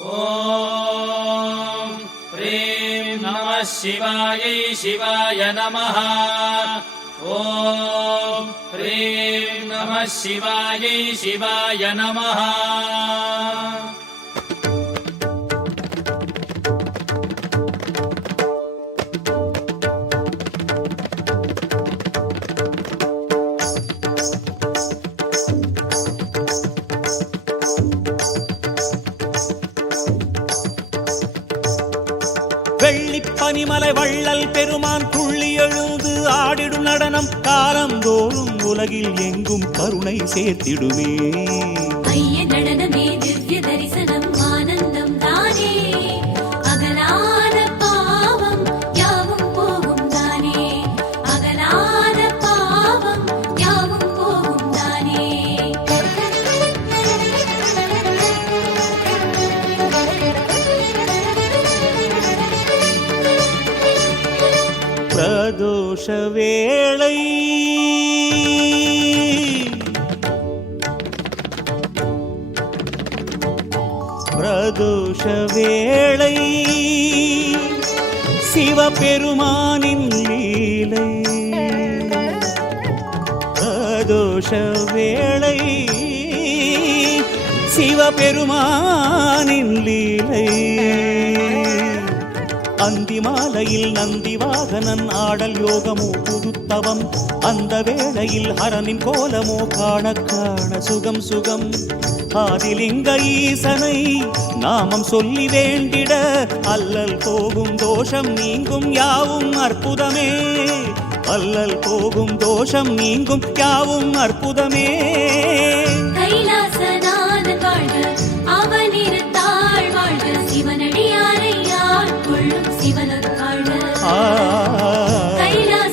ॐ ह्रीं नमः शिवायै शिवाय नमः। ॐ ह्रीं नमः शिवायै शिवाय नमः பனிமலை வள்ளல் பெருமான் துள்ளி எழுந்து ஆடிடும் நடனம் காலந்தோறும் உலகில் எங்கும் கருணை சேர்த்திடுமே. பிரதோஷ வேளை பிரதோஷ வேளை சிவபெருமானின் லீலை. பிரதோஷ வேளை சிவபெருமானின் லீலை. அந்தி மாலையில் நந்தி வாகனன் ஆடல் யோகமோ புதுத்தவம். அந்த வேளையில் ஹரனின் கோலமோ காண காண சுகம் சுகம். ஆதிலிங்க ஈசனை நாமம் சொல்லி வேண்டிட அல்லல் போகும் தோஷம் நீங்கும் யாவும் அற்புதமே. அல்லல் போகும் தோஷம் நீங்கும் யாவும் அற்புதமே. சிவனக்காட